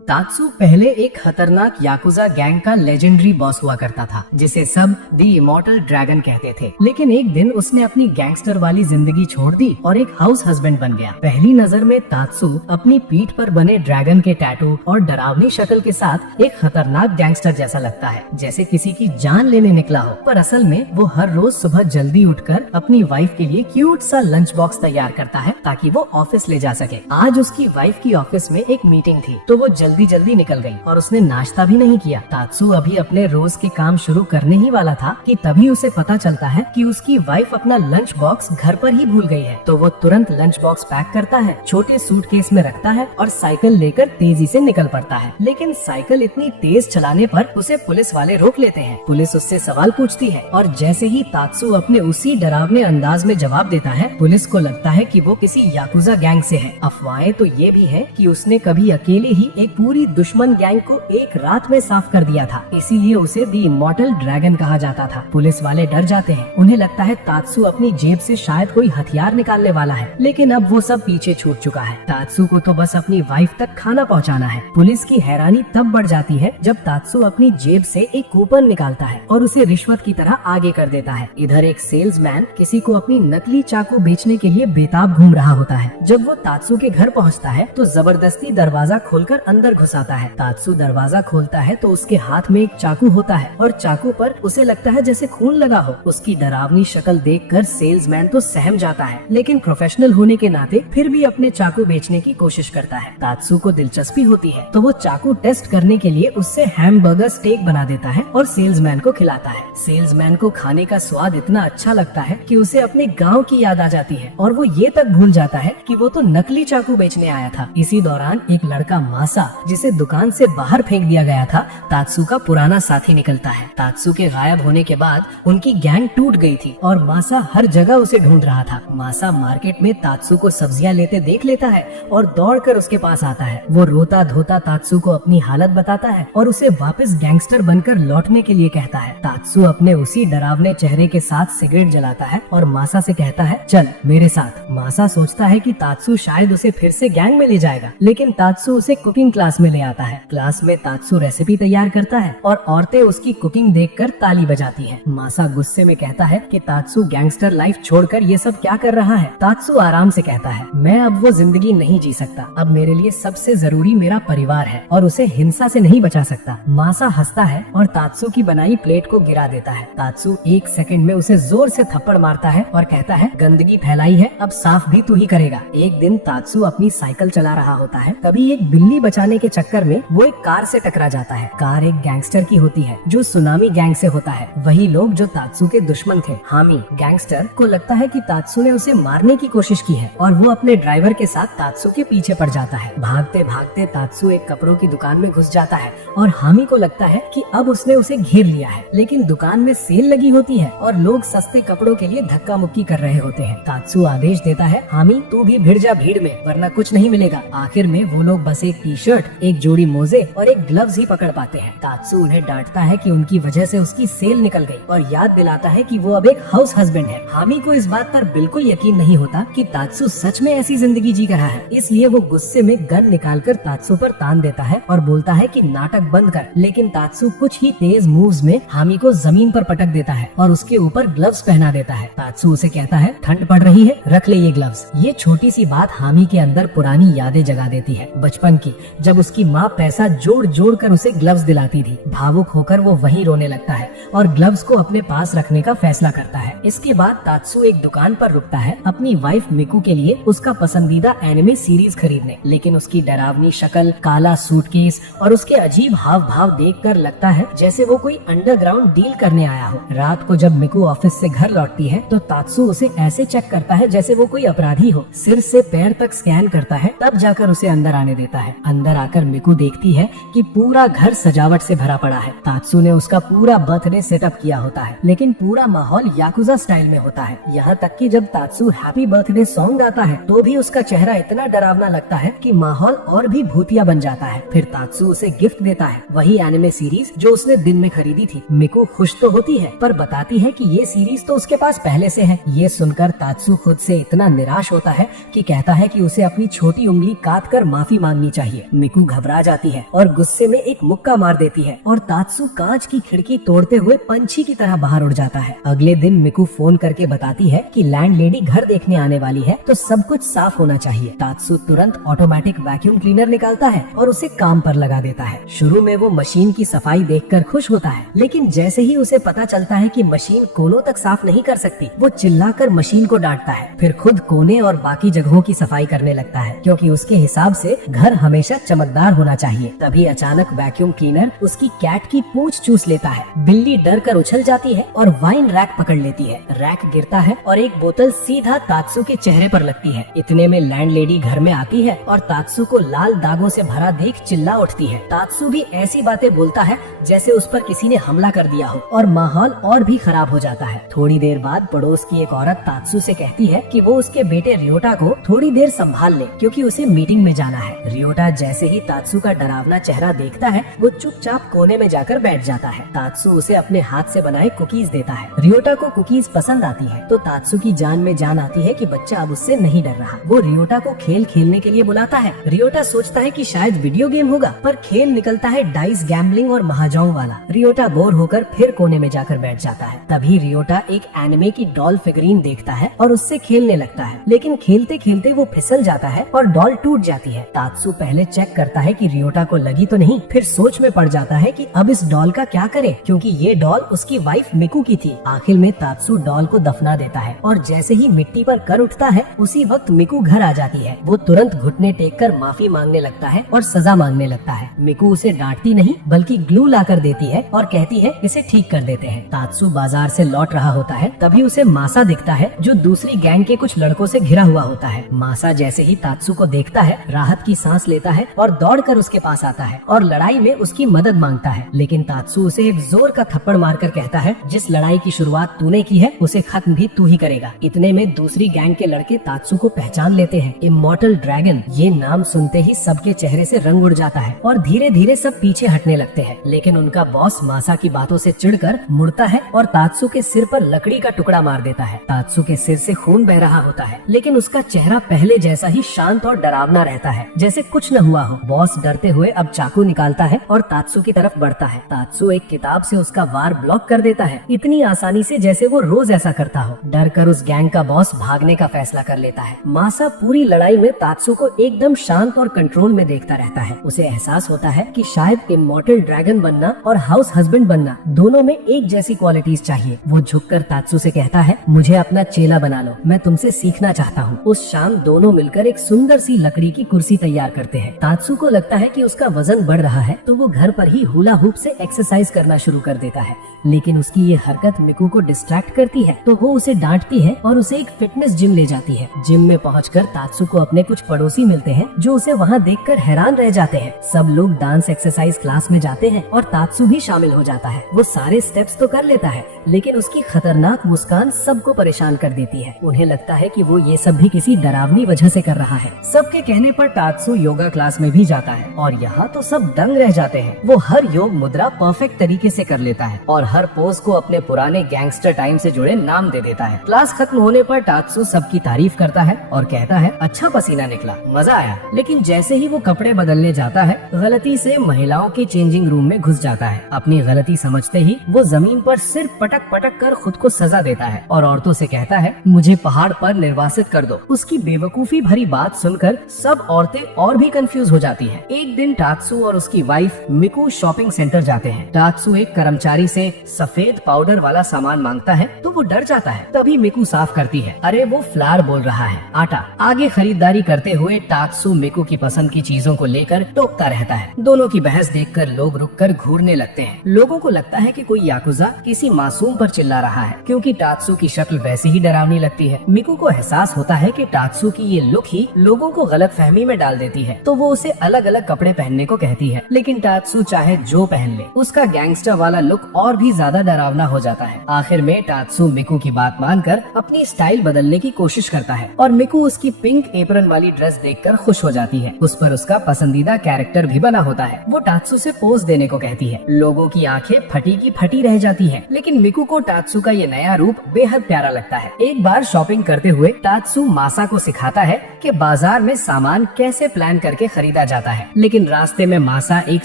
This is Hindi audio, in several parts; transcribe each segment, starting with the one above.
तात्सु पहले एक खतरनाक याकुजा गैंग का लेजेंडरी बॉस हुआ करता था, जिसे सब द इमॉर्टल ड्रैगन कहते थे। लेकिन एक दिन उसने अपनी गैंगस्टर वाली जिंदगी छोड़ दी और एक हाउस हस्बैंड बन गया। पहली नजर में तात्सु अपनी पीठ पर बने ड्रैगन के टैटू और डरावनी शक्ल के साथ एक खतरनाक गैंगस्टर जैसा लगता है, जैसे किसी की जान लेने निकला हो। पर असल में वो हर रोज सुबह जल्दी उठकर अपनी वाइफ के लिए क्यूट सा लंच बॉक्स तैयार करता है ताकि वो ऑफिस ले जा सके। आज उसकी वाइफ की ऑफिस में एक मीटिंग थी, तो वो जल्दी निकल गई और उसने नाश्ता भी नहीं किया। तात्सु अभी अपने रोज के काम शुरू करने ही वाला था कि तभी उसे पता चलता है कि उसकी वाइफ अपना लंच बॉक्स घर पर ही भूल गई है। तो वो तुरंत लंच बॉक्स पैक करता है, छोटे सूटकेस में रखता है और साइकिल लेकर तेजी से निकल पड़ता है। लेकिन साइकिल इतनी तेज चलाने पर उसे पुलिस वाले रोक लेते हैं। पुलिस उससे सवाल पूछती है और जैसे ही तात्सु अपने उसी डरावने अंदाज में जवाब देता है, पुलिस को लगता है कि वो किसी याकुजा गैंग से है। अफवाहें तो ये भी है कि उसने कभी अकेले ही एक पूरी दुश्मन गैंग को एक रात में साफ कर दिया था, इसीलिए उसे द इमॉर्टल ड्रैगन कहा जाता था। पुलिस वाले डर जाते हैं, उन्हें लगता है तात्सु अपनी जेब से शायद कोई हथियार निकालने वाला है। लेकिन अब वो सब पीछे छूट चुका है। तात्सु को तो बस अपनी वाइफ तक खाना पहुंचाना है। पुलिस की हैरानी तब बढ़ जाती है जब तात्सु अपनी जेब से एक कूपन निकालता है और उसे रिश्वत की तरह आगे कर देता है। इधर एक सेल्समैन किसी को अपनी नकली चाकू बेचने के लिए बेताब घूम रहा होता है। जब वो तात्सु के घर पहुंचता है तो जबरदस्ती दरवाजा खोलकर अंदर घुसाता है। तात्सु दरवाजा खोलता है तो उसके हाथ में एक चाकू होता है और चाकू पर उसे लगता है जैसे खून लगा हो। उसकी डरावनी शक्ल देखकर सेल्समैन तो सहम जाता है, लेकिन प्रोफेशनल होने के नाते फिर भी अपने चाकू बेचने की कोशिश करता है। तात्सु को दिलचस्पी होती है तो वो चाकू टेस्ट करने के लिए उससे हैमबर्गर स्टेक बना देता है और सेल्समैन को खिलाता है। सेल्समैन को खाने का स्वाद इतना अच्छा लगता है कि उसे अपने गाँव की याद आ जाती है और वो ये तक भूल जाता है कि वो तो नकली चाकू बेचने आया था। इसी दौरान एक लड़का मासा, जिसे दुकान से बाहर फेंक दिया गया था, तात्सु का पुराना साथी निकलता है। तात्सु के गायब होने के बाद उनकी गैंग टूट गई थी और मासा हर जगह उसे ढूंढ रहा था। मासा मार्केट में तात्सु को सब्जियां लेते देख लेता है और दौड़कर उसके पास आता है। वो रोता धोता तात्सु को अपनी हालत बताता है और उसे वापस गैंगस्टर बनकर लौटने के लिए कहता है। तात्सु अपने उसी डरावने चेहरे के साथ सिगरेट जलाता है और मासा से कहता है, चल मेरे साथ। मासा सोचता है कि तात्सु शायद उसे फिर से गैंग में ले जाएगा, लेकिन तात्सु उसे कुकिंग क्लास में ले आता है। क्लास में तात्सु रेसिपी तैयार करता है और औरतें उसकी कुकिंग देखकर ताली बजाती हैं। मासा गुस्से में कहता है कि तात्सु गैंगस्टर लाइफ छोड़कर ये सब क्या कर रहा है। तात्सु आराम से कहता है, मैं अब वो जिंदगी नहीं जी सकता। अब मेरे लिए सबसे जरूरी मेरा परिवार है और उसे हिंसा से नहीं बचा सकता। मासा हंसता है और तात्सु की बनाई प्लेट को गिरा देता है। तात्सु एक सेकंड में उसे जोर से थप्पड़ मारता है और कहता है, गंदगी फैलाई है, अब साफ भी तू ही करेगा। एक दिन तात्सु अपनी साइकिल चला रहा होता है, तभी एक बिल्ली बचाने के चक्कर में वो एक कार से टकरा जाता है। कार एक गैंगस्टर की होती है जो सुनामी गैंग से होता है, वही लोग जो तात्सु के दुश्मन थे। हामी गैंगस्टर को लगता है कि तात्सु ने उसे मारने की कोशिश की है और वो अपने ड्राइवर के साथ तात्सु के पीछे पड़ जाता है। भागते भागते तात्सु एक कपड़ों की दुकान में घुस जाता है और हामी को लगता है कि अब उसने उसे घेर लिया है, लेकिन दुकान में सेल लगी होती है और लोग सस्ते कपड़ों के लिए धक्का मुक्की कर रहे होते हैं। तात्सु आदेश देता है, हामी तू भी भिड़ जा भीड़ में, वरना कुछ नहीं मिलेगा। आखिर में वो लोग बस एक टी शर्ट, एक जोड़ी मोजे और एक ग्लव्स ही पकड़ पाते हैं। तात्सु उन्हें डांटता है कि उनकी वजह से उसकी सेल निकल गई और याद दिलाता है कि वो अब एक हाउस हस्बैंड है। हामी को इस बात पर बिल्कुल यकीन नहीं होता कि तात्सु सच में ऐसी जिंदगी जी रहा है, इसलिए वो गुस्से में गन निकालकर तात्सु पर तान देता है और बोलता है कि नाटक बंद कर। लेकिन तात्सु कुछ ही तेज मूव्स में हामी को जमीन पर पटक देता है और उसके ऊपर ग्लव्स पहना देता है। तात्सु उसे कहता है, ठंड पड़ रही है, रख ले ये ग्लव्स। ये छोटी सी बात हामी के अंदर पुरानी यादें जगा देती है, बचपन की, जब उसकी माँ पैसा जोड़ जोड़ कर उसे ग्लव्स दिलाती थी। भावुक होकर वो वहीं रोने लगता है और ग्लव्स को अपने पास रखने का फैसला करता है। इसके बाद तात्सु एक दुकान पर रुकता है अपनी वाइफ मिकू के लिए उसका पसंदीदा एनिमे सीरीज खरीदने, लेकिन उसकी डरावनी शक्ल, काला सूटकेस और उसके अजीब हाव भाव देखकर लगता है जैसे वो कोई अंडरग्राउंड डील करने आया हो। रात को जब मिकू ऑफिस से घर लौटती है तो तात्सु उसे ऐसे चेक करता है जैसे वो कोई अपराधी हो, सिर से पैर तक स्कैन करता है, तब जाकर उसे अंदर आने देता है। अंदर आकर मिकू देखती है कि पूरा घर सजावट से भरा पड़ा है। तात्सु ने उसका पूरा बर्थडे सेटअप किया होता है, लेकिन पूरा माहौल याकुजा स्टाइल में होता है। यहाँ तक कि जब तात्सु हैप्पी बर्थडे सॉन्ग गाता है तो भी उसका चेहरा इतना डरावना लगता है कि माहौल और भी भूतिया बन जाता है। फिर तात्सु उसे गिफ्ट देता है, वही एनिमे सीरीज जो उसने दिन में खरीदी थी। मिकू खुश तो होती है पर बताती है कि ये सीरीज तो उसके पास पहले से है। ये सुनकर तात्सु खुद से इतना निराश होता है कि कहता है कि उसे अपनी छोटी उंगली काट कर माफी मांगनी चाहिए। मिकू घबरा जाती है और गुस्से में एक मुक्का मार देती है और तात्सु कांच की खिड़की तोड़ते हुए पंछी की तरह बाहर उड़ जाता है। अगले दिन मिकू फोन करके बताती है कि लैंडलेडी घर देखने आने वाली है तो सब कुछ साफ होना चाहिए। तात्सु तुरंत ऑटोमेटिक वैक्यूम क्लीनर निकालता है और उसे काम पर लगा देता है। शुरू में वो मशीन की सफाई देखकर खुश होता है, लेकिन जैसे ही उसे पता चलता है कि मशीन कोनों तक साफ नहीं कर सकती, वो चिल्लाकर मशीन को डांटता है। फिर खुद कोने और बाकी जगहों की सफाई करने लगता है, क्योंकि उसके हिसाब से घर हमेशा चमकदार होना चाहिए। तभी अचानक वैक्यूम क्लीनर उसकी कैट की पूंछ चूस लेता है। बिल्ली डर कर उछल जाती है और वाइन रैक पकड़ लेती है। रैक गिरता है और एक बोतल सीधा तात्सु के चेहरे पर लगती है। इतने में लैंडलेडी घर में आती है और तात्सु को लाल दागों से भरा देख चिल्ला उठती है। तात्सु भी ऐसी बातें बोलता है जैसे उस पर किसी ने हमला कर दिया हो और माहौल और भी खराब हो जाता है। थोड़ी देर बाद पड़ोस की एक औरत तात्सु से कहती है कि वो उसके बेटे रियोटा को थोड़ी देर संभाल ले, क्योंकि उसे मीटिंग में जाना है। रियोटा जैसे ही तात्सु का डरावना चेहरा देखता है, वो चुपचाप कोने में जाकर बैठ जाता है। तात्सु उसे अपने हाथ से बनाए कुकीज देता है। रियोटा को कुकीज पसंद आती है तो तात्सु की जान में जान आती है कि बच्चा अब उससे नहीं डर रहा। वो रियोटा को खेल खेलने के लिए बुलाता है। रियोटा सोचता है कि शायद वीडियो गेम होगा, पर खेल निकलता है डाइस गैम्बलिंग और महाजाओं वाला। रियोटा बोर होकर फिर कोने में जाकर बैठ जाता है। तभी रियोटा एक एनिमे की डॉल फिगरीन देखता है और उससे खेलने लगता है, लेकिन खेलते खेलते वो फिसल जाता है और डॉल टूट जाती है। तात्सु पहले चेक करता है कि रियोटा को लगी तो नहीं, फिर सोच में पड़ जाता है कि अब इस डॉल का क्या करे, क्योंकि ये डॉल उसकी वाइफ मिकू की थी। आखिर में तात्सु डॉल को दफना देता है और जैसे ही मिट्टी पर कर उठता है, उसी वक्त मिकू घर आ जाती है। वो तुरंत घुटने टेक कर माफी मांगने लगता है और सजा मांगने लगता है। मिकू उसे डांटती नहीं बल्कि ग्लू ला कर देती है और कहती है इसे ठीक कर देते हैं। तात्सु बाजार से लौट रहा होता है, तभी उसे मासा दिखता है जो दूसरी गैंग के कुछ लड़कों से घिरा हुआ होता है। मासा जैसे ही तात्सु को देखता है, राहत की सांस लेता है और दौड़कर उसके पास आता है और लड़ाई में उसकी मदद मांगता है। लेकिन तात्सु उसे एक जोर का थप्पड़ मारकर कहता है, जिस लड़ाई की शुरुआत तूने की है उसे खत्म भी तू ही करेगा। इतने में दूसरी गैंग के लड़के तात्सु को पहचान लेते हैं। इमॉर्टल ड्रैगन ये नाम सुनते ही सबके चेहरे से रंग उड़ जाता है और धीरे धीरे सब पीछे हटने लगते हैं। लेकिन उनका बॉस मासा की बातों से चिढ़कर मुड़ता है और तात्सु के सिर पर लकड़ी का टुकड़ा मार देता है। तात्सु के सिर से खून बह रहा होता है, लेकिन उसका चेहरा पहले जैसा ही शांत और डरावना रहता है, जैसे कुछ न हुआ हो। बॉस डरते हुए अब चाकू निकालता है और तात्सु की तरफ बढ़ता है। तात्सु एक किताब से उसका वार ब्लॉक कर देता है, इतनी आसानी से जैसे वो रोज ऐसा करता हो। डर कर उस गैंग का बॉस भागने का फैसला कर लेता है। मासा पूरी लड़ाई में तात्सु को एकदम शांत और कंट्रोल में देखता रहता है। उसे एहसास होता है कि शायद इमॉर्टल ड्रैगन बनना और हाउस हस्बैंड बनना दोनों में एक जैसी क्वालिटीज चाहिए। वो झुककर तात्सु से कहता है, मुझे अपना चेला बना लो, मैं तुमसे सीखना चाहता हूँ। उस शाम दोनों मिलकर एक सुंदर सी लकड़ी की कुर्सी तैयार करते हैं। तात्सु को लगता है कि उसका वजन बढ़ रहा है, तो वो घर पर ही हुला हुप से एक्सरसाइज करना शुरू कर देता है। लेकिन उसकी ये हरकत मिकू को डिस्ट्रैक्ट करती है, तो वो उसे डांटती है और उसे एक फिटनेस जिम ले जाती है। जिम में पहुंचकर तात्सु को अपने कुछ पड़ोसी मिलते हैं जो उसे वहाँ देखकर हैरान रह जाते हैं। सब लोग डांस एक्सरसाइज क्लास में जाते हैं और तात्सु भी शामिल हो जाता है। वो सारे स्टेप्स तो कर लेता है, लेकिन उसकी खतरनाक मुस्कान सबको परेशान कर देती है। उन्हें लगता है कि वो ये सब भी किसी डरावनी वजह से कर रहा है। सबके कहने पर तात्सु योगा क्लास में भी जाता है और यहाँ तो सब दंग रह जाते हैं। वो हर योग मुद्रा परफेक्ट तरीके से कर लेता है और हर पोज को अपने पुराने गैंगस्टर टाइम से जुड़े नाम दे देता है। क्लास खत्म होने पर तात्सु सबकी तारीफ करता है और कहता है, अच्छा पसीना निकला, मजा आया। लेकिन जैसे ही वो कपड़े बदलने जाता है, गलती से महिलाओं के चेंजिंग रूम में घुस जाता है। अपनी गलती समझते ही वो जमीन पर सिर पटक पटक कर खुद को सजा देता है और औरतों से कहता है, मुझे पहाड़ पर निर्वासित कर दो। उसकी बेवकूफी भरी बात सुनकर सब औरतें और भी कंफ्यूज हो जाती हैं। एक दिन तात्सु और उसकी वाइफ मिकू शॉपिंग सेंटर जाते हैं। तात्सु एक कर्मचारी से सफेद पाउडर वाला सामान मांगता है तो वो डर जाता है। तभी मिकू साफ करती है, अरे वो फ्लार बोल रहा है, आटा। आगे खरीदारी करते हुए तात्सु मिकू की पसंद की चीजों को लेकर टोकता रहता है। दोनों की बहस देखकर लोग रुककर घूरने लगते हैं। लोगों को लगता है कि कोई याकुजा किसी मासूम पर चिल्ला रहा है, क्योंकि तात्सु की शक्ल वैसे ही डरावनी लगती है। मिकू को एहसास होता है कि तात्सु की ये लुक ही लोगों को गलत फहमी में डाल देती है, तो वो उसे अलग अलग कपड़े पहनने को कहती है। लेकिन तात्सु चाहे जो पहन ले, उसका गैंगस्टर वाला लुक और भी ज्यादा डरावना हो जाता है। आखिर में तात्सु मिकू की बात मानकर अपनी स्टाइल बदलने की कोशिश करता है और मिकू उसकी पिंक एप्रन वाली ड्रेस देखकर खुश हो जाती है। उस पर उसका पसंदीदा कैरेक्टर भी बना होता है। वो तात्सु से पोज देने को कहती है। लोगों की आंखें फटी की फटी रह जाती हैं, लेकिन मिकू को तात्सु का ये नया रूप बेहद प्यारा लगता है। एक बार शॉपिंग करते हुए तात्सु मासा को सिखाता है कि बाजार में सामान कैसे प्लान करके खरीदा खरीदा जाता है। लेकिन रास्ते में मासा एक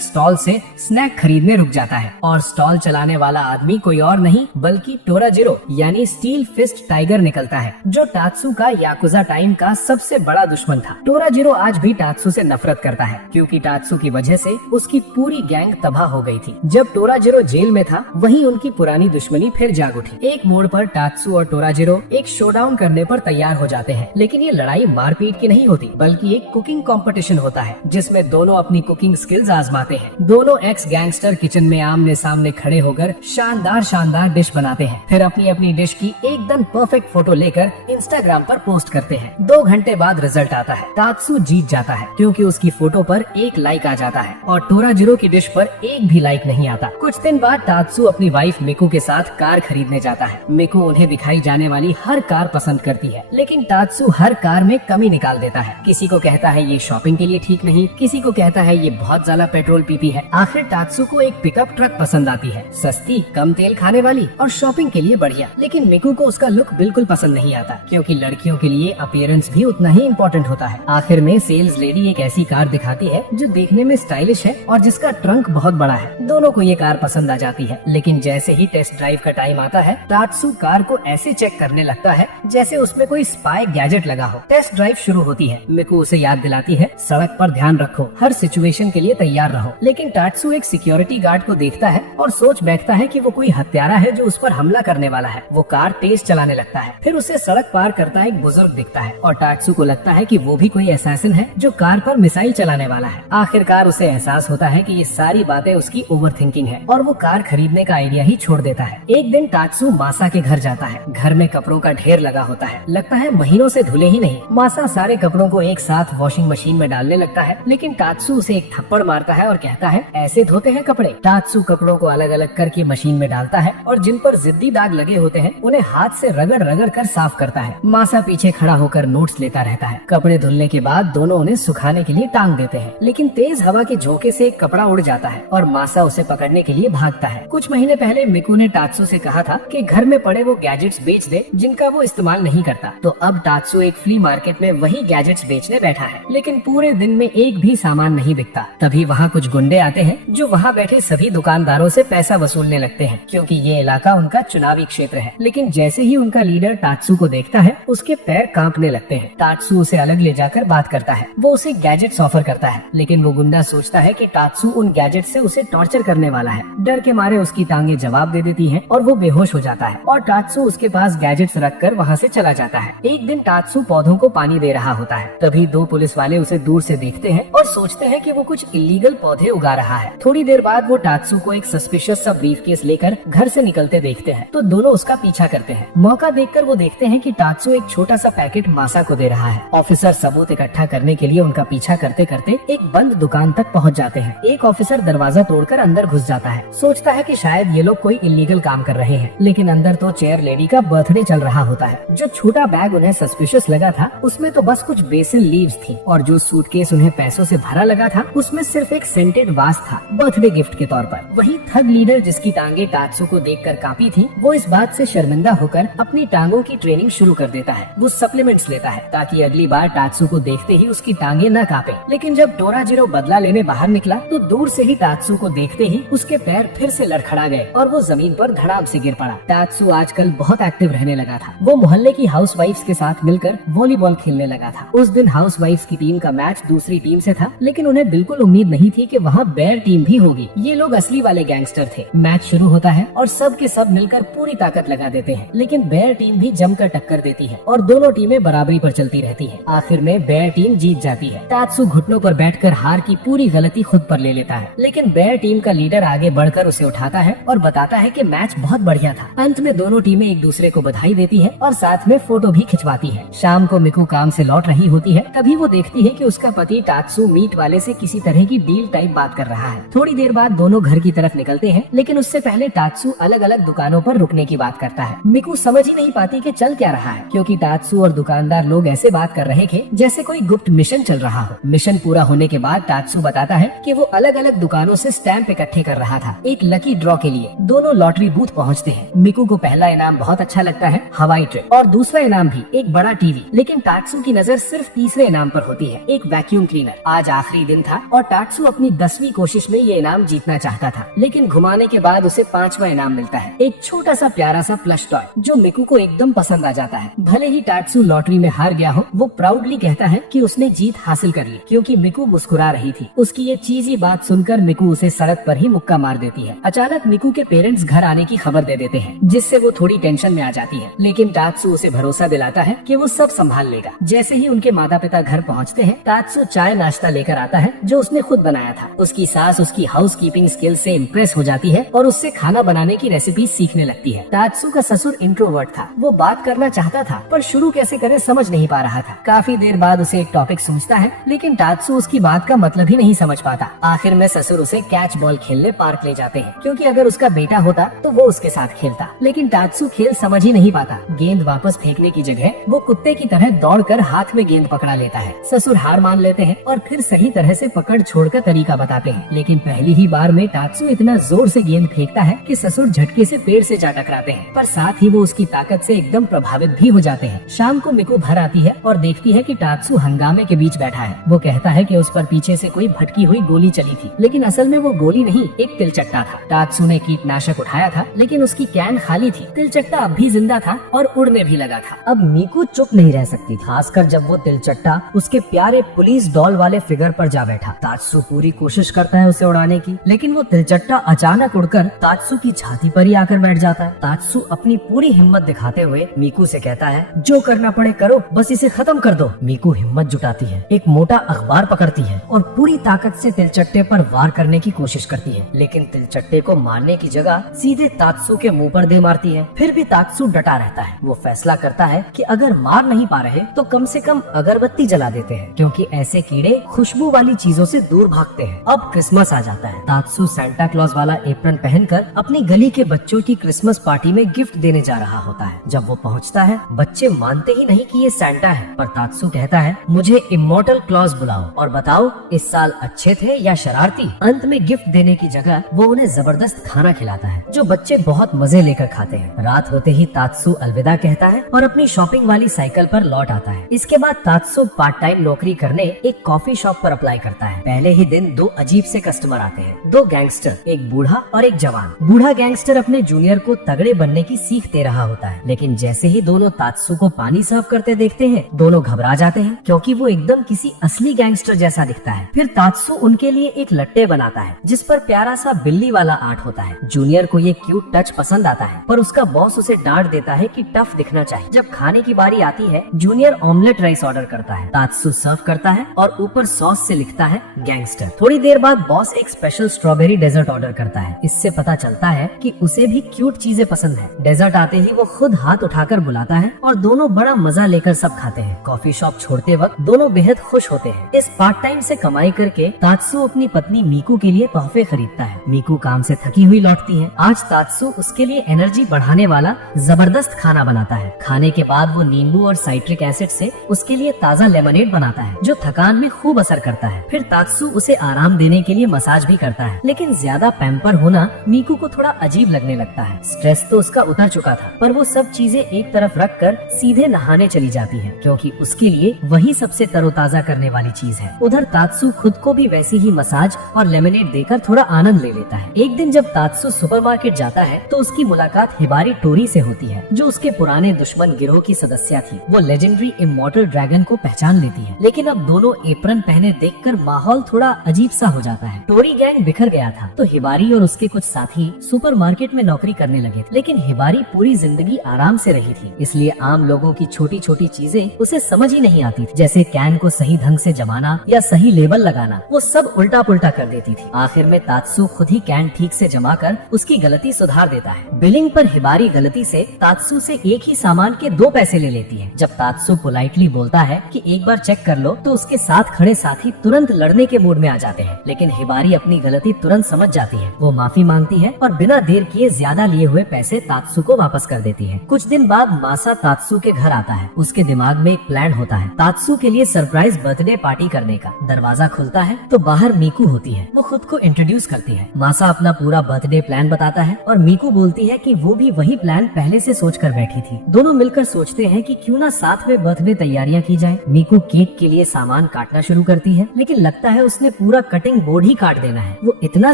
स्टॉल से स्नैक खरीदने रुक जाता है और स्टॉल चलाने वाला आदमी कोई और नहीं बल्कि टोराजिरो यानी स्टील फिस्ट टाइगर निकलता है, जो टात्सू का याकुजा टाइम का सबसे बड़ा दुश्मन था। टोराजिरो आज भी टात्सू से नफरत करता है क्योंकि टात्सू की वजह से उसकी पूरी गैंग तबाह हो गई थी। जब टोराजिरो जेल में था वहीं उनकी पुरानी दुश्मनी फिर जाग उठी। एक मोड़ पर टात्सू और टोराजिरो एक शोडाउन करने पर तैयार हो जाते हैं, लेकिन ये लड़ाई मारपीट की नहीं होती बल्कि एक कुकिंग कंपटीशन होता है जिसमें दोनों अपनी कुकिंग स्किल्स आजमाते हैं। दोनों एक्स गैंगस्टर किचन में आमने सामने खड़े होकर शानदार डिश बनाते हैं, फिर अपनी अपनी डिश की एकदम परफेक्ट फोटो लेकर इंस्टाग्राम पर पोस्ट करते हैं। 2 घंटे बाद रिजल्ट आता है। टात्सू जीत जाता है क्योंकि उसकी फोटो पर 1 लाइक आ जाता है और टोराजिरो की डिश पर 1 भी लाइक नहीं आता। कुछ दिन बाद टात्सू अपनी वाइफ मिकू के साथ कार खरीदने जाता है। मिकू उन्हें दिखाई जाने वाली हर कार पसंद करती है, लेकिन टात्सू हर कार में कमी निकाल देता है। किसी को कहता है ये शॉपिंग के लिए ठीक नहीं, किसी को कहता है ये बहुत ज्यादा पेट्रोल पीती है। आखिर टात्सू को एक पिकअप ट्रक पसंद आती है, सस्ती, कम तेल खाने वाली और शॉपिंग के लिए बढ़िया। लेकिन मिकू को उसका लुक बिल्कुल पसंद नहीं आता क्योंकि लड़कियों के लिए अपीयरेंस भी उतना ही इम्पोर्टेंट होता है। आखिर में सेल्स लेडी एक ऐसी कार दिखाती है जो देखने में स्टाइलिश है और जिसका ट्रंक बहुत बड़ा है। दोनों को ये कार पसंद आ जाती है, लेकिन जैसे ही टेस्ट ड्राइव का टाइम आता है टात्सू कार को ऐसे चेक करने लगता है जैसे उसमें कोई स्पाई गैजेट लगा हो। टेस्ट ड्राइव शुरू होती है। मिकू उसे याद दिलाती है सड़क पर ध्यान रखो, हर सिचुएशन के लिए तैयार रहो। लेकिन टात्सू एक सिक्योरिटी गार्ड को देखता है और सोच बैठता है कि वो कोई हत्यारा है जो उस पर हमला करने वाला है। वो कार तेज चलाने लगता है। फिर उसे सड़क पार करता एक बुजुर्ग दिखता है और टात्सू को लगता है कि वो भी कोई असैसिन है जो कार पर मिसाइल चलाने वाला है। आखिरकार उसे एहसास होता है कि ये सारी बातें उसकी ओवरथिंकिंग है और वो कार खरीदने का आइडिया ही छोड़ देता है। एक दिन टात्सू मासा के घर जाता है। घर में कपड़ों का ढेर लगा होता है, लगता है महीनों से धुले ही नहीं। मासा सारे कपड़ों को एक साथ वॉशिंग मशीन में डालने लगता है, लेकिन टात्सू उसे एक थप्पड़ मारता है और कहता है ऐसे धोते हैं कपड़े। टात्सू कपड़ों को अलग अलग करके मशीन में डालता है और जिन पर जिद्दी दाग लगे होते हैं उन्हें हाथ से रगड़ रगड़ कर साफ करता है। मासा पीछे खड़ा होकर नोट्स लेता रहता है। कपड़े धुलने के बाद दोनों उन्हें सुखाने के लिए टांग देते हैं, लेकिन तेज हवा के झोंके से एक कपड़ा उड़ जाता है और मासा उसे पकड़ने के लिए भागता है। कुछ महीने पहले मिकू ने टात्सू से कहा था कि घर में पड़े वो गैजेट्स बेच दे जिनका वो इस्तेमाल नहीं करता। तो अब टात्सू एक फ्ली मार्केट में वही गैजेट्स बेचने बैठा है, लेकिन पूरे दिन में एक भी सामान नहीं बिकता। तभी वहाँ कुछ गुंडे आते हैं जो वहाँ बैठे सभी दुकानदारों से पैसा वसूलने लगते हैं क्योंकि ये इलाका उनका चुनावी क्षेत्र है। लेकिन जैसे ही उनका लीडर टात्सू को देखता है उसके पैर कांपने लगते हैं। टात्सू उसे अलग ले जाकर बात करता है। वो उसे गैजेट्स ऑफर करता है, लेकिन वो गुंडा सोचता है कि टात्सू उन गैजेट से उसे टॉर्चर करने वाला है। डर के मारे उसकी टांगे जवाब दे देती हैं और वो बेहोश हो जाता है और टात्सू उसके पास गैजेट्स रखकर वहाँ से चला जाता है। एक दिन टात्सू पौधों को पानी दे रहा होता है, तभी 2 पुलिस वाले उसे दूर से देखते हैं और सोचते हैं कि वो कुछ इलीगल पौधे उगा रहा है। थोड़ी देर बाद वो टात्सू को एक सस्पिशियस सा ब्रीफकेस लेकर घर से निकलते देखते हैं, तो दोनों उसका पीछा करते हैं। मौका देखकर वो देखते हैं कि टात्सू एक छोटा सा पैकेट मासा को दे रहा है। ऑफिसर सबूत इकट्ठा करने के लिए उनका पीछा करते करते एक बंद दुकान तक पहुंच जाते हैं। एक ऑफिसर दरवाजा तोड़कर अंदर घुस जाता है, सोचता है कि शायद ये लोग कोई इलीगल काम कर रहे हैं, लेकिन अंदर तो चेयर लेडी का बर्थडे चल रहा होता है। जो छोटा बैग उन्हें सस्पिशियस लगा था उसमें तो बस कुछ बेसिल लीव्स थी और जो सूटकेस उन्हें पैसों से भरा लगा था उसमें सिर्फ एक सेंटेड वास था बर्थडे गिफ्ट के तौर पर। वही थग लीडर जिसकी टांगे टात्सू को देखकर कांपी थी, वो इस बात से शर्मिंदा होकर अपनी टांगों की ट्रेनिंग शुरू कर देता है। वो सप्लीमेंट्स लेता है ताकि अगली बार टात्सू को देखते ही उसकी टांगे न कांपे। लेकिन जब टोराजिरो बदला लेने बाहर निकला तो दूर से ही टात्सू को देखते ही उसके पैर फिर से लड़खड़ा गए और वो जमीन पर धड़ाम से गिर पड़ा। टात्सू आजकल बहुत एक्टिव रहने लगा था। वो मोहल्ले की हाउसवाइफ्स के साथ मिलकर वॉलीबॉल खेलने लगा था। उस दिन हाउसवाइफ्स की टीम का मैच दूसरी टीम से था, लेकिन उन्हें बिल्कुल उम्मीद नहीं थी कि वहाँ बेयर टीम भी होगी। ये लोग असली वाले गैंगस्टर थे। मैच शुरू होता है और सब के सब मिलकर पूरी ताकत लगा देते हैं, लेकिन बेयर टीम भी जमकर टक्कर देती है और दोनों टीमें बराबरी पर चलती रहती है। आखिर में बेयर टीम जीत जाती है। टात्सू घुटनों पर बैठकर हार की पूरी गलती खुद पर ले लेता है, लेकिन बेयर टीम का लीडर आगे बढ़कर उसे उठाता है और बताता है कि मैच बहुत बढ़िया था। अंत में दोनों टीमें एक दूसरे को बधाई देती है और साथ में फोटो भी खिंचवाती है। शाम को मिकू काम से लौट रही होती है, तभी वो देखती है कि उसका पति टात्सू मीट वाले से किसी तरह की डील टाइप बात कर रहा है। थोड़ी देर बाद दोनों घर की तरफ निकलते हैं, लेकिन उससे पहले टात्सू अलग अलग दुकानों पर रुकने की बात करता है। मिकू समझ ही नहीं पाती कि चल क्या रहा है, क्योंकि टात्सू और दुकानदार लोग ऐसे बात कर रहे थे जैसे कोई गुप्त मिशन चल रहा हो। मिशन पूरा होने के बाद टात्सू बताता है कि वो अलग अलग दुकानों से स्टैंप इकट्ठे कर रहा था एक लकी ड्रॉ के लिए। दोनों लॉटरी बूथ पहुंचते हैं। मिकू को पहला इनाम बहुत अच्छा लगता है, हवाई ट्रिप, और दूसरा इनाम भी एक बड़ा टीवी। लेकिन टात्सू की नजर सिर्फ तीसरे इनाम पर होती है, एक वैक्यूम क्लीनर। आज आखिरी दिन था और टात्सु अपनी 10वीं कोशिश में ये इनाम जीतना चाहता था, लेकिन घुमाने के बाद उसे 5वां इनाम मिलता है, एक छोटा सा प्यारा सा प्लश टॉय जो मिकू को एकदम पसंद आ जाता है। भले ही टात्सु लॉटरी में हार गया हो, वो प्राउडली कहता है कि उसने जीत हासिल कर ली, क्योंकि मिकू मुस्कुरा रही थी। उसकी ये चीजी बात सुनकर मिकू उसे सड़क पर ही मुक्का मार देती है। अचानक मिकू के पेरेंट्स घर आने की खबर दे देते हैं, जिससे वो थोड़ी टेंशन में आ जाती है, लेकिन टात्सु उसे भरोसा दिलाता है कि वो सब संभाल लेगा। जैसे ही उनके माता पिता घर पहुँचते हैं, टात्सु चाय नाश्ता लेकर आता है जो उसने खुद बनाया था। उसकी सास उसकी हाउस कीपिंग स्किल से इम्प्रेस हो जाती है और उससे खाना बनाने की रेसिपी सीखने लगती है। टात्सु का ससुर इंट्रोवर्ट था, वो बात करना चाहता था पर शुरू कैसे करे समझ नहीं पा रहा था। काफी देर बाद उसे एक टॉपिक सूझता है, लेकिन टात्सु उसकी बात का मतलब ही नहीं समझ पाता। आखिर में ससुर उसे कैच बॉल खेलने पार्क ले जाते हैं, क्योंकि अगर उसका बेटा होता तो वो उसके साथ खेलता, लेकिन टात्सु खेल समझ ही नहीं पाता। गेंद वापस फेंकने की जगह वो कुत्ते की तरह दौड़कर हाथ में गेंद पकड़ा लेता है। ससुर हार मान लेते हैं और फिर सही तरह से पकड़ छोड़ का तरीका बताते हैं, लेकिन पहली ही बार में टात्सु इतना जोर से गेंद फेंकता है कि ससुर झटके से पेड़ से जा टकराते हैं, पर साथ ही वो उसकी ताकत से एकदम प्रभावित भी हो जाते हैं। शाम को मिकू घर आती है और देखती है कि टात्सु हंगामे के बीच बैठा है। वो कहता है कि उस पर पीछे से कोई भटकी हुई गोली चली थी, लेकिन असल में वो गोली नहीं, एक तिलचट्टा था। टात्सु ने कीटनाशक उठाया था, लेकिन उसकी कैन खाली थी। तिलचट्टा अब भी जिंदा था और उड़ने भी लगा था। अब मिकू चुप नहीं रह सकती, खासकर जब वो तिलचट्टा उसके प्यारे पुलिस डॉल वाले फिगर पर जा बैठा। टात्सु पूरी कोशिश करता है उसे उड़ाने की, लेकिन वो तिलचट्टा अचानक उड़कर टात्सु की छाती पर ही आकर बैठ जाता है। टात्सु अपनी पूरी हिम्मत दिखाते हुए मिकू से कहता है, जो करना पड़े करो, बस इसे खत्म कर दो। मिकू हिम्मत जुटाती है, एक मोटा अखबार पकड़ती है और पूरी ताकत से तिलचट्टे पर वार करने की कोशिश करती है, लेकिन तिलचट्टे को मारने की जगह सीधे टात्सु के मुंह पर दे मारती है। फिर भी टात्सु डटा रहता है। वो फैसला करता है कि अगर मार नहीं पा रहे तो कम से कम अगरबत्ती जला देते हैं, क्योंकि ऐसे कीड़े खुशबू वाली चीजों से दूर भागते हैं। अब क्रिसमस आ जाता है। टात्सु सांता क्लॉज वाला एप्रन पहनकर अपनी गली के बच्चों की क्रिसमस पार्टी में गिफ्ट देने जा रहा होता है। जब वो पहुंचता है, बच्चे मानते ही नहीं कि ये सांता है, पर टात्सु कहता है, मुझे इमॉर्टल क्लॉज बुलाओ और बताओ इस साल अच्छे थे या शरारती। अंत में गिफ्ट देने की जगह वो उन्हें जबरदस्त खाना खिलाता है, जो बच्चे बहुत मजे लेकर खाते हैं। रात होते ही टात्सु अलविदा कहता है और अपनी शॉपिंग वाली साइकिल पर लौट आता है। इसके बाद टात्सु पार्ट टाइम नौकरी करने एक कॉफी शॉप पर अप्लाई करता है। पहले ही दिन दो अजीब से कस्टमर आते हैं, दो गैंगस्टर, एक बूढ़ा और एक जवान। बूढ़ा गैंगस्टर अपने जूनियर को तगड़े बनने की सीख दे रहा होता है, लेकिन जैसे ही दोनों टात्सु को पानी सर्व करते देखते हैं, दोनों घबरा जाते हैं, क्योंकि वो एकदम किसी असली गैंगस्टर जैसा दिखता है। फिर टात्सु उनके लिए एक लट्टे बनाता है, जिस पर प्यारा सा बिल्ली वाला आर्ट होता है। जूनियर को ये क्यूट टच पसंद आता है, पर उसका बॉस उसे डांट देता है कि टफ दिखना चाहिए। जब खाने की बारी आती है, जूनियर ऑमलेट राइस ऑर्डर करता है। टात्सु सर्व करता है और ऊपर सॉस से लिखता है गैंगस्टर। थोड़ी देर बाद बॉस एक स्पेशल स्ट्रॉबेरी डेजर्ट ऑर्डर करता है। इससे पता चलता है कि उसे भी क्यूट चीजें पसंद है। डेजर्ट आते ही वो खुद हाथ उठाकर बुलाता है और दोनों बड़ा मजा लेकर सब खाते हैं। कॉफी शॉप छोड़ते वक्त दोनों बेहद खुश होते हैं। इस पार्ट टाइम से कमाई करके टात्सु अपनी पत्नी मिकू के लिए तोहफे खरीदता है। मिकू काम से थकी हुई लौटती है। आज टात्सु उसके लिए एनर्जी बढ़ाने वाला जबरदस्त खाना बनाता है। खाने के बाद वो नींबू और साइट्रिक एसिड से उसके लिए ताज़ा लेमनेड बनाता है, जो थकान में खूब असर करता है। फिर टात्सु उसे आराम देने के लिए मसाज भी करता है, लेकिन ज्यादा पैम्पर होना मिकू को थोड़ा अजीब लगने लगता है। स्ट्रेस तो उसका उतर चुका था, पर वो सब चीजें एक तरफ रखकर सीधे नहाने चली जाती है, क्योंकि उसके लिए वही सबसे तरोताजा करने वाली चीज है। उधर टात्सु खुद को भी वैसी ही मसाज और लेमनेड देकर थोड़ा आनंद ले लेता है। एक दिन जब टात्सु सुपरमार्केट जाता है तो उसकी मुलाकात हिबारी टोरी से होती है, जो उसके पुराने दुश्मन गिरोह की सदस्य थी। वो लेजेंडरी इमॉर्टल ड्रैगन को पहचान लेती है, लेकिन अब दोनों एप्रन पहने देखकर माहौल थोड़ा अजीब सा हो जाता है। टोरी गैंग बिखर गया था तो हिबारी और उसके कुछ साथी सुपरमार्केट में नौकरी करने लगे, लेकिन हिबारी पूरी जिंदगी आराम से रही थी, इसलिए आम लोगों की छोटी छोटी चीजें उसे समझ ही नहीं आती थी, जैसे कैन को सही ढंग से जमाना या सही लेबल लगाना। वो सब उल्टा पुल्टा कर देती थी। आखिर में टात्सु खुद ही कैन ठीक से जमाकर उसकी गलती सुधार देता है। बिलिंग पर हिबारी गलती से टात्सु से एक ही सामान के 2 पैसे ले लेती है। जब टात्सु पोलाइटली बोलता है कि एक बार चेक कर लो, तो उसके साथ खड़े साथी तुरंत लड़ने के मूड में आ जाते हैं, लेकिन हिबारी अपनी गलती तुरंत समझ जाती है। वो माफी मांगती है और बिना देर किए ज्यादा लिए हुए पैसे टात्सु को वापस कर देती है। कुछ दिन बाद मासा टात्सु के घर आता है। उसके दिमाग में एक प्लान होता है टात्सु के लिए सरप्राइज बर्थडे पार्टी करने का। दरवाजा खुलता है तो बाहर मिकू होती है। वो खुद को इंट्रोड्यूस करती है। मासा अपना पूरा बर्थडे प्लान बताता है और मिकू बोलती है कि वो भी वही प्लान पहले से सोच कर बैठी थी। दोनों मिलकर सोचते हैं कि क्यों ना साथ में बर्थडे तैयारियां की जाए। मिकू केक के लिए सामान काटने काटना शुरू करती है, लेकिन लगता है उसने पूरा कटिंग बोर्ड ही काट देना है। वो इतना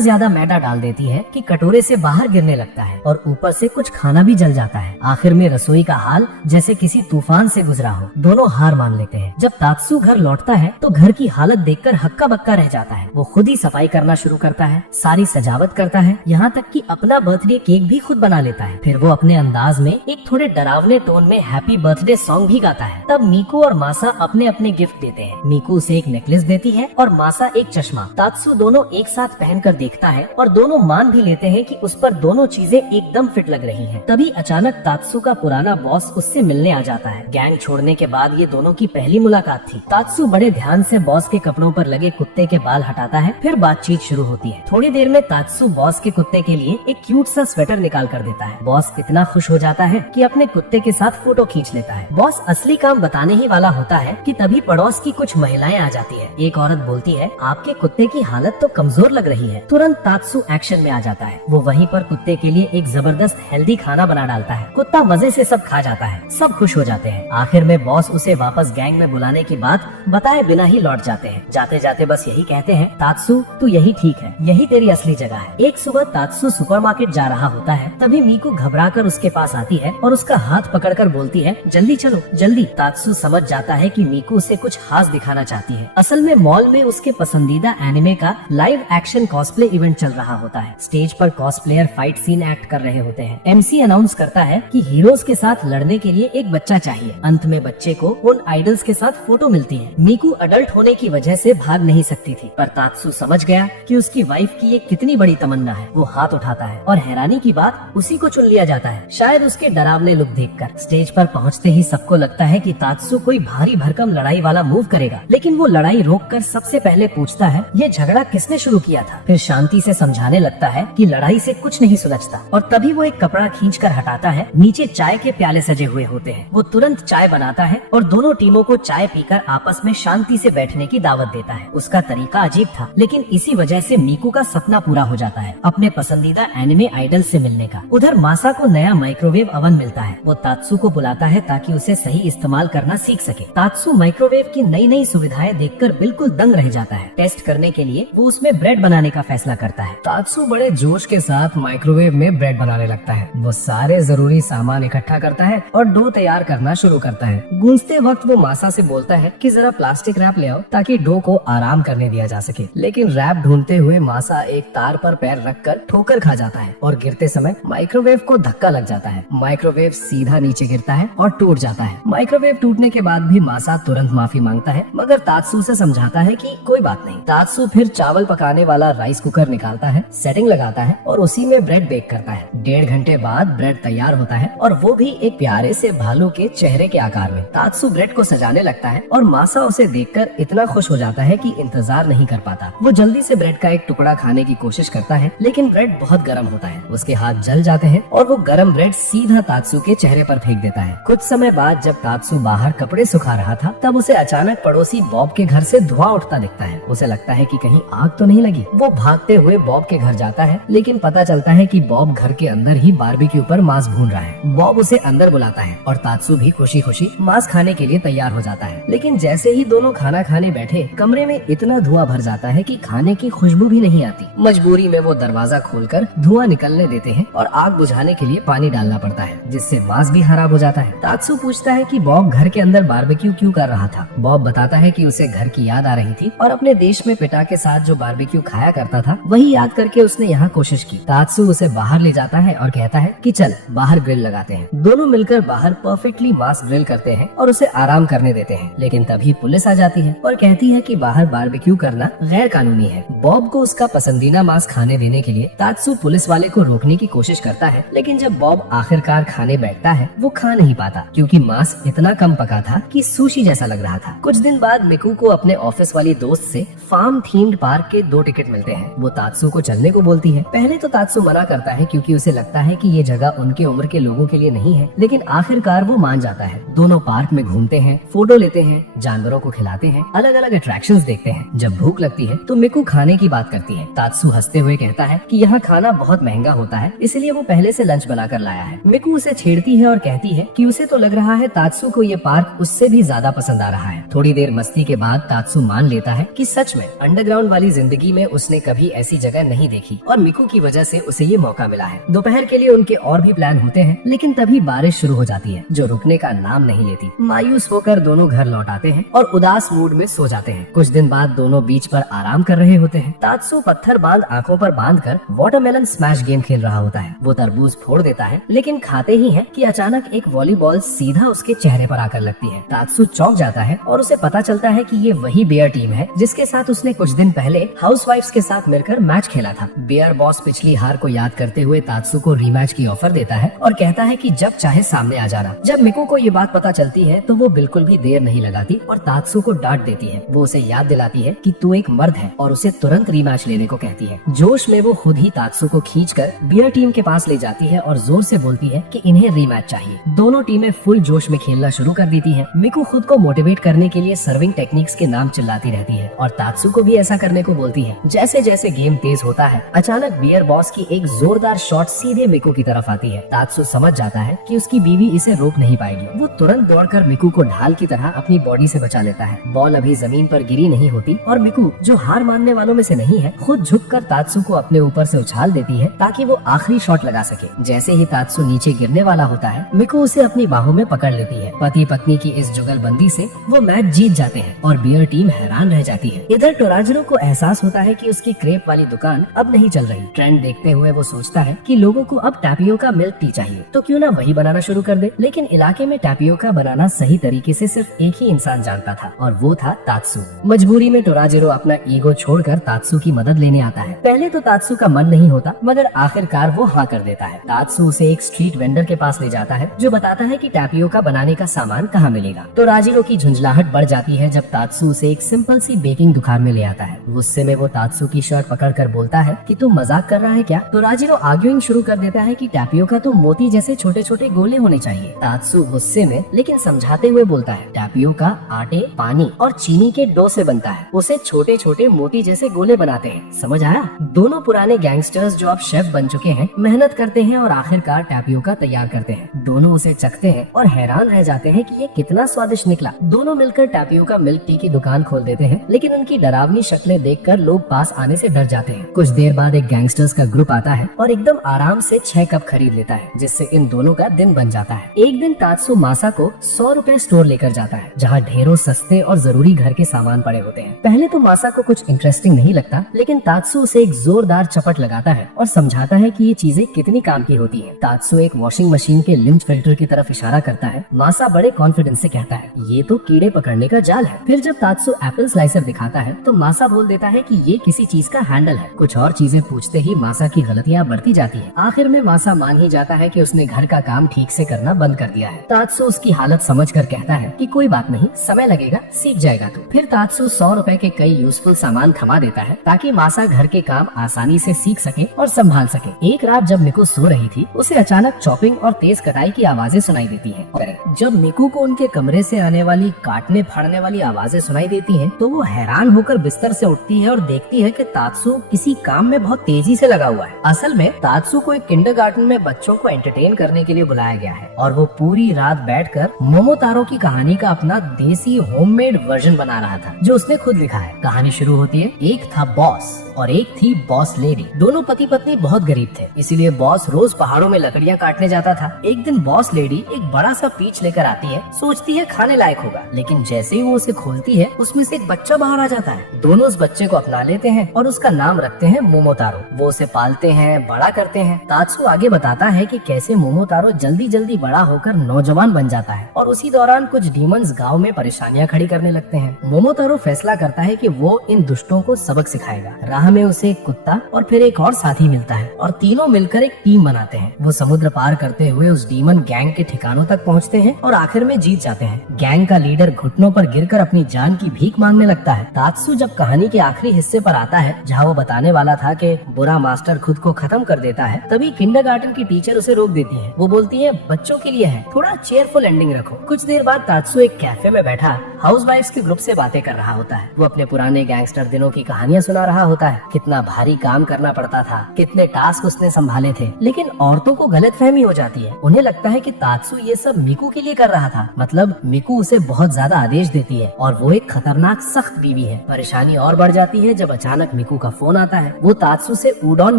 ज्यादा मैदा डाल देती है कि कटोरे से बाहर गिरने लगता है और ऊपर से कुछ खाना भी जल जाता है। आखिर में रसोई का हाल जैसे किसी तूफान से गुजरा हो। दोनों हार मान लेते हैं। जब तात्सु घर लौटता है तो घर की हालत देखकर हक्का बक्का रह जाता है। वो खुद ही सफाई करना शुरू करता है, सारी सजावट करता है, यहाँ तक कि अपना बर्थडे केक भी खुद बना लेता है। फिर वो अपने अंदाज में एक थोड़े डरावने टोन में हैप्पी बर्थडे सॉन्ग भी गाता है। तब मीकू और मासा अपने अपने गिफ्ट देते हैं। मीकू उसे एक नेकलेस देती है और मासा एक चश्मा। तात्सु दोनों एक साथ पहनकर देखता है और दोनों मान भी लेते हैं कि उस पर दोनों चीजें एकदम फिट लग रही हैं। तभी अचानक तात्सु का पुराना बॉस उससे मिलने आ जाता है। गैंग छोड़ने के बाद ये दोनों की पहली मुलाकात थी। तात्सु बड़े ध्यान से बॉस के कपड़ों पर लगे कुत्ते के बाल हटाता है। फिर बातचीत शुरू होती है। थोड़ी देर में तात्सु बॉस के कुत्ते के लिए एक क्यूट सा स्वेटर निकाल कर देता है। बॉस इतना खुश हो जाता है कि अपने कुत्ते के साथ फोटो खींच लेता है। बॉस असली काम बताने ही वाला होता है कि तभी पड़ोस की कुछ महिलाएं आ जाती है। एक औरत बोलती है, आपके कुत्ते की हालत तो कमजोर लग रही है। तुरंत तात्सु एक्शन में आ जाता है। वो वहीं पर कुत्ते के लिए एक जबरदस्त हेल्दी खाना बना डालता है। कुत्ता मजे से सब खा जाता है। सब खुश हो जाते हैं। आखिर में बॉस उसे वापस गैंग में बुलाने की बात बताए बिना ही लौट जाते हैं। जाते जाते बस यही कहते हैं, तात्सु तू यही ठीक है, यही तेरी असली जगह है। एक सुबह तात्सु सुपरमार्केट जा रहा होता है। तभी मीकू घबराकर उसके पास आती है और उसका हाथ पकड़कर बोलती है, जल्दी चलो जल्दी। तात्सु समझ जाता है कि मीकू उसे कुछ खास दिखाना चाहती है। असल में मॉल में उसके पसंदीदा एनिमे का लाइव एक्शन कॉस्प्ले इवेंट चल रहा होता है। स्टेज पर कॉस्प्लेयर फाइट सीन एक्ट कर रहे होते हैं। एमसी अनाउंस करता है कि हीरोज के साथ लड़ने के लिए एक बच्चा चाहिए। अंत में बच्चे को उन आइडल्स के साथ फोटो मिलती है। मीकू अडल्ट होने की वजह से भाग नहीं सकती थी, पर तात्सु समझ गया कि उसकी वाइफ की ये कितनी बड़ी तमन्ना है। वो हाथ उठाता है और हैरानी की बात उसी को चुन लिया जाता है, शायद उसके डरावने लुक देखकर। स्टेज पर पहुंचते ही सबको लगता है कि तात्सु कोई भारी भरकम लड़ाई वाला मूव करेगा, लेकिन वो लड़ाई रोककर सबसे पहले पूछता है, ये झगड़ा किसने शुरू किया था। फिर शांति से समझाने लगता है कि लड़ाई से कुछ नहीं सुलझता। और तभी वो एक कपड़ा खींचकर हटाता है। नीचे चाय के प्याले सजे हुए होते हैं। वो तुरंत चाय बनाता है और दोनों टीमों को चाय पीकर आपस में शांति से बैठने की दावत देता है। उसका तरीका अजीब था, लेकिन इसी वजह से मीकू का सपना पूरा हो जाता है, अपने पसंदीदा एनिमे आइडल से मिलने का। उधर मासा को नया माइक्रोवेव अवन मिलता है। वो तात्सु को बुलाता है ताकि उसे सही इस्तेमाल करना सीख सके। तात्सु माइक्रोवेव की नई नई सुविधाएं देखकर बिल्कुल दंग रह जाता है। टेस्ट करने के लिए वो उसमें ब्रेड बनाने का फैसला करता है। तात्सु बड़े जोश के साथ माइक्रोवेव में ब्रेड बनाने लगता है। वो सारे जरूरी सामान इकट्ठा करता है और डो तैयार करना शुरू करता है। गूंजते वक्त वो मासा से बोलता है कि जरा प्लास्टिक रैप ले आओ ताकि डो को आराम करने दिया जा सके। लेकिन रैप ढूंढते हुए मासा एक तार पर पैर रखकर ठोकर खा जाता है और गिरते समय माइक्रोवेव को धक्का लग जाता है। माइक्रोवेव सीधा नीचे गिरता है और टूट जाता है। माइक्रोवेव टूटने के बाद भी मासा तुरंत माफी मांगता है, मगर तात्सु से समझाता है कि कोई बात नहीं। तात्सु फिर चावल पकाने वाला राइस कुकर निकालता है, सेटिंग लगाता है और उसी में ब्रेड बेक करता है। 1.5 घंटे बाद ब्रेड तैयार होता है और वो भी एक प्यारे से भालू के चेहरे के आकार में। तात्सु ब्रेड को सजाने लगता है और मासा उसे देखकर इतना खुश हो जाता है कि इंतजार नहीं कर पाता। वो जल्दी से ब्रेड का एक टुकड़ा खाने की कोशिश करता है, लेकिन ब्रेड बहुत गर्म होता है। उसके हाथ जल जाते हैं और वो गर्म ब्रेड सीधा तात्सु के चेहरे पर फेंक देता है। कुछ समय बाद जब तात्सु बाहर कपड़े सुखा रहा था, तब उसे अचानक पड़ोसी बॉब के घर से धुआं उठता दिखता है। उसे लगता है कि कहीं आग तो नहीं लगी। वो भागते हुए बॉब के घर जाता है, लेकिन पता चलता है कि बॉब घर के अंदर ही बारबेक्यू पर मांस भून रहा है। बॉब उसे अंदर बुलाता है और तात्सु भी खुशी खुशी मांस खाने के लिए तैयार हो जाता है। लेकिन जैसे ही दोनों खाना खाने बैठे, कमरे में इतना धुआं भर जाता है कि खाने की खुशबू भी नहीं आती। मजबूरी में वो दरवाजा खोलकर धुआं निकलने देते हैं और आग बुझाने के लिए पानी डालना पड़ता है, जिससे मांस भी खराब हो जाता है। तात्सु पूछता है कि बॉब घर के अंदर बारबेक्यू क्यों कर रहा था। बॉब बताता है कि उसे घर की याद आ रही थी और अपने देश में पिता के साथ जो बारबेक्यू खाया करता था, वही याद करके उसने यहाँ कोशिश की। तात्सु उसे बाहर ले जाता है और कहता है कि चल बाहर ग्रिल लगाते हैं। दोनों मिलकर बाहर परफेक्टली मांस ग्रिल करते हैं और उसे आराम करने देते हैं। लेकिन तभी पुलिस आ जाती है और कहती है कि बाहर बारबेक्यू करना गैर कानूनी है। बॉब को उसका पसंदीदा मांस खाने देने के लिए तात्सु पुलिस वाले को रोकने की कोशिश करता है, लेकिन जब बॉब आखिरकार खाने बैठता है, वो खा नहीं पाता क्योंकि मांस इतना कम पका था कि सुशी जैसा लग रहा था। कुछ दिन बाद मिकू को अपने ऑफिस वाली दोस्त से फार्म थीम्ड पार्क के 2 टिकट मिलते हैं। वो तात्सु को चलने को बोलती है। पहले तो तात्सु मना करता है क्योंकि उसे लगता है कि ये जगह उनके उम्र के लोगों के लिए नहीं है, लेकिन आखिरकार वो मान जाता है। दोनों पार्क में घूमते हैं, फोटो लेते हैं, जानवरों को खिलाते हैं, अलग अलग अट्रैक्शंस देखते हैं। जब भूख लगती है तो मिकू खाने की बात करती है। तात्सु हंसते हुए कहता है कि यहाँ खाना बहुत महंगा होता है, इसलिए वो पहले से लंच बनाकर लाया है। मिकू उसे छेड़ती है और कहती है कि उसे तो लग रहा है तात्सु को ये पार्क उससे भी ज्यादा पसंद आ रहा है। थोड़ी देर मस्ती मस्ती के बाद तात्सु मान लेता है कि सच में अंडरग्राउंड वाली जिंदगी में उसने कभी ऐसी जगह नहीं देखी और मिकू की वजह से उसे ये मौका मिला है। दोपहर के लिए उनके और भी प्लान होते हैं, लेकिन तभी बारिश शुरू हो जाती है जो रुकने का नाम नहीं लेती। मायूस होकर दोनों घर लौट आते हैं और उदास मूड में सो जाते हैं। कुछ दिन बाद दोनों बीच पर आराम कर रहे होते हैं। तात्सु पत्थर बांध आंखों पर बांधकर वाटरमेलन स्मैश गेम खेल रहा होता है। वो तरबूज फोड़ देता है, लेकिन खाते ही है कि अचानक एक वॉलीबॉल सीधा उसके चेहरे पर आकर लगती है। तात्सु चौंक जाता है और उसे पता चलता है कि ये वही बेयर टीम है जिसके साथ उसने कुछ दिन पहले हाउसवाइफ्स के साथ मिलकर मैच खेला था। बेयर बॉस पिछली हार को याद करते हुए तात्सु को रीमैच की ऑफर देता है और कहता है कि जब चाहे सामने आ जाना। जब मिकू को ये बात पता चलती है तो वो बिल्कुल भी देर नहीं लगाती और तात्सु को डांट देती है। वो उसे याद दिलाती है कि तू एक मर्द है और उसे तुरंत रीमैच लेने को कहती है। जोश में वो खुद ही तात्सु को खींचकर बेयर टीम के पास ले जाती है और जोर से बोलती है कि इन्हें रीमैच चाहिए। दोनों टीमें फुल जोश में खेलना शुरू कर देती हैं। मिकू खुद को मोटिवेट करने के लिए सर्विंग टेक्निक्स के नाम चिल्लाती रहती है और तात्सु को भी ऐसा करने को बोलती है। जैसे जैसे गेम तेज होता है, अचानक बियर बॉस की एक जोरदार शॉट सीधे मिकू की तरफ आती है। तात्सु समझ जाता है कि उसकी बीवी इसे रोक नहीं पाएगी। वो तुरंत दौड़कर मिकू को ढाल की तरह अपनी बॉडी से बचा लेता है। बॉल अभी जमीन पर गिरी नहीं होती और मिकू, जो हार मानने वालों में से नहीं है, खुद झुककर तात्सु को अपने ऊपर से उछाल देती है ताकि वो आखिरी शॉट लगा सके। जैसे ही तात्सु नीचे गिरने वाला होता है, मिकू उसे अपनी बाहों में पकड़ लेती है। पति पत्नी की इस जुगलबंदी से वो मैच जीत जाते हैं और बियर टीम हैरान रह जाती है। इधर टोराजिरो को एहसास होता है कि उसकी क्रेप वाली दुकान अब नहीं चल रही। ट्रेंड देखते हुए वो सोचता है कि लोगों को अब टैपियोका मिल्क टी चाहिए, तो क्यों ना वही बनाना शुरू कर दे। लेकिन इलाके में टैपियोका बनाना सही तरीके से सिर्फ एक ही इंसान जानता था और वो था तात्सु। मजबूरी में टोराजिरो अपना ईगो छोड़कर तात्सु की मदद लेने आता है। पहले तो तात्सु का मन नहीं होता, मगर आखिरकार वो हाँ कर देता है। तात्सु उसे एक स्ट्रीट वेंडर के पास ले जाता है जो बताता है कि टैपियोका बनाने का सामान कहाँ मिलेगा। टोराजिरो की झुंझलाहट बढ़ जाती है जब तात्सु उसे एक सिंपल सी बेकिंग दुकान में ले आता है। गुस्से में वो तात्सु की शर्ट पकड़कर बोलता है कि तू मजाक कर रहा है क्या। टोराजिरो आर्ग्यूइंग शुरू कर देता है कि टैपियोका तो मोती जैसे छोटे छोटे गोले होने चाहिए। तात्सु गुस्से में लेकिन समझाते हुए बोलता है टैपियोका आटे, पानी और चीनी के डो से बनता है, उसे छोटे छोटे मोती जैसे गोले बनाते हैं। समझ आया? दोनों पुराने गैंगस्टर्स जो अब शेफ बन चुके हैं मेहनत करते हैं और आखिरकार टैपियोका तैयार करते हैं। दोनों उसे चखते हैं और हैरान रह जाते हैं कि ये कितना स्वादिष्ट निकला। दोनों मिलकर टैपियोका मिल्क टी की दुकान खोल देते हैं, लेकिन उनकी डरावनी शक्लें देखकर लोग पास आने से डर जाते हैं। कुछ देर बाद एक गैंगस्टर्स का ग्रुप आता है और एकदम आराम से 6 कप खरीद लेता है, जिससे इन दोनों का दिन बन जाता है। एक दिन तात्सु मासा को 100 रुपए स्टोर लेकर जाता है, जहाँ ढेरों सस्ते और जरूरी घर के सामान पड़े होते हैं। पहले तो मासा को कुछ इंटरेस्टिंग नहीं लगता, लेकिन तात्सु उसे एक जोरदार चपट लगाता है और समझाता है कि ये चीजें कितनी काम की होती है। तात्सु एक वॉशिंग मशीन के लिंच फिल्टर की तरफ इशारा करता है। मासा बड़े कॉन्फिडेंस से कहता है ये तो कीड़े पकड़ने का जाल है। फिर जब तात्सु एप्पल स्लाइसर दिखाता है तो मासा बोल देता है कि ये किसी चीज का हैंडल है। कुछ और चीजें पूछते ही मासा की गलतियां बढ़ती जाती है। आखिर में मासा मान ही जाता है कि उसने घर का काम ठीक से करना बंद कर दिया है। तात्सु उसकी हालत समझकर कहता है कि कोई बात नहीं, समय लगेगा, सीख जाएगा तू। फिर तात्सु 100 रुपए के कई यूजफुल सामान थमा देता है ताकि मासा घर के काम आसानी से सीख सके और संभाल सके। एक रात जब मिकू सो रही थी, उसे अचानक चॉपिंग और तेज कटाई की आवाजें सुनाई देती हैं। जब मिकू को उनके कमरे से आने वाली काटने फाड़ने वाली आवाजें सुनाई देती हैं, तो वो हैरान होकर बिस्तर से उठती है और देखती है कि तात्सु किसी काम में बहुत तेजी से लगा हुआ है। असल में तात्सु को एक किंडरगार्टन में बच्चों को एंटरटेन करने के लिए बुलाया गया है और वो पूरी रात बैठकर मोमोतारो की कहानी का अपना देसी होममेड वर्जन बना रहा था, जो उसने खुद लिखा है। कहानी शुरू होती है, एक था बॉस और एक थी बॉस लेडी। दोनों पति पत्नी बहुत गरीब थे, इसीलिए बॉस रोज पहाड़ों में लकड़ियां काटने जाता था। एक दिन बॉस लेडी एक बड़ा सा पीच लेकर आती है, सोचती है खाने लायक होगा, लेकिन जैसे ही वो उसे खोलती है उसमें से एक बच्चा बाहर आ जाता है। दोनों उस बच्चे को अपना लेते हैं और उसका नाम रखते हैं मोमोतारो। वो उसे पालते हैं, बड़ा करते हैं। तात्सु आगे बताता है कि कैसे मोमोतारो जल्दी जल्दी बड़ा होकर नौजवान बन जाता है और उसी दौरान कुछ डीमंस गाँव में परेशानियां खड़ी करने लगते हैं। मोमोतारो फैसला करता है कि वो इन दुष्टों को सबक सिखाएगा। राह में उसे एक कुत्ता और फिर एक और साथी मिलता है और तीनों मिलकर एक टीम बनाते हैं। वो समुद्र पार करते हुए उस डीमन गैंग के ठिकानों तक पहुंचते हैं और आखिर में जीत जाते हैं। गैंग का लीडर घुटनों पर गिरकर अपनी जान की भीख मांगने लगता है। तात्सु जब कहानी के आखिरी हिस्से पर आता है, जहाँ वो बताने वाला था कि बुरा मास्टर खुद को खत्म कर देता है, तभी किंडरगार्टन की टीचर उसे रोक देती है। वो बोलती है बच्चों के लिए है, थोड़ा चेयरफुल एंडिंग रखो। कुछ देर बाद तात्सु एक कैफे में बैठा हाउसवाइफ्स के ग्रुप से बातें कर रहा होता है। वो अपने पुराने गैंगस्टर दिनों की कहानियां सुना रहा होता है, कितना भारी काम करना पड़ता था, कितने टास्क उसने संभाले थे। लेकिन औरतों को गलतफहमी हो जाती है, उन्हें लगता है कि तात्सु ये सब मिकू के लिए कर रहा था, मतलब मिकू उसे बहुत ज्यादा आदेश देती है। और वो एक खतरनाक सख्त बीवी है। परेशानी और बढ़ जाती है जब अचानक मिकू का फोन आता है। वो तात्सु से उडॉन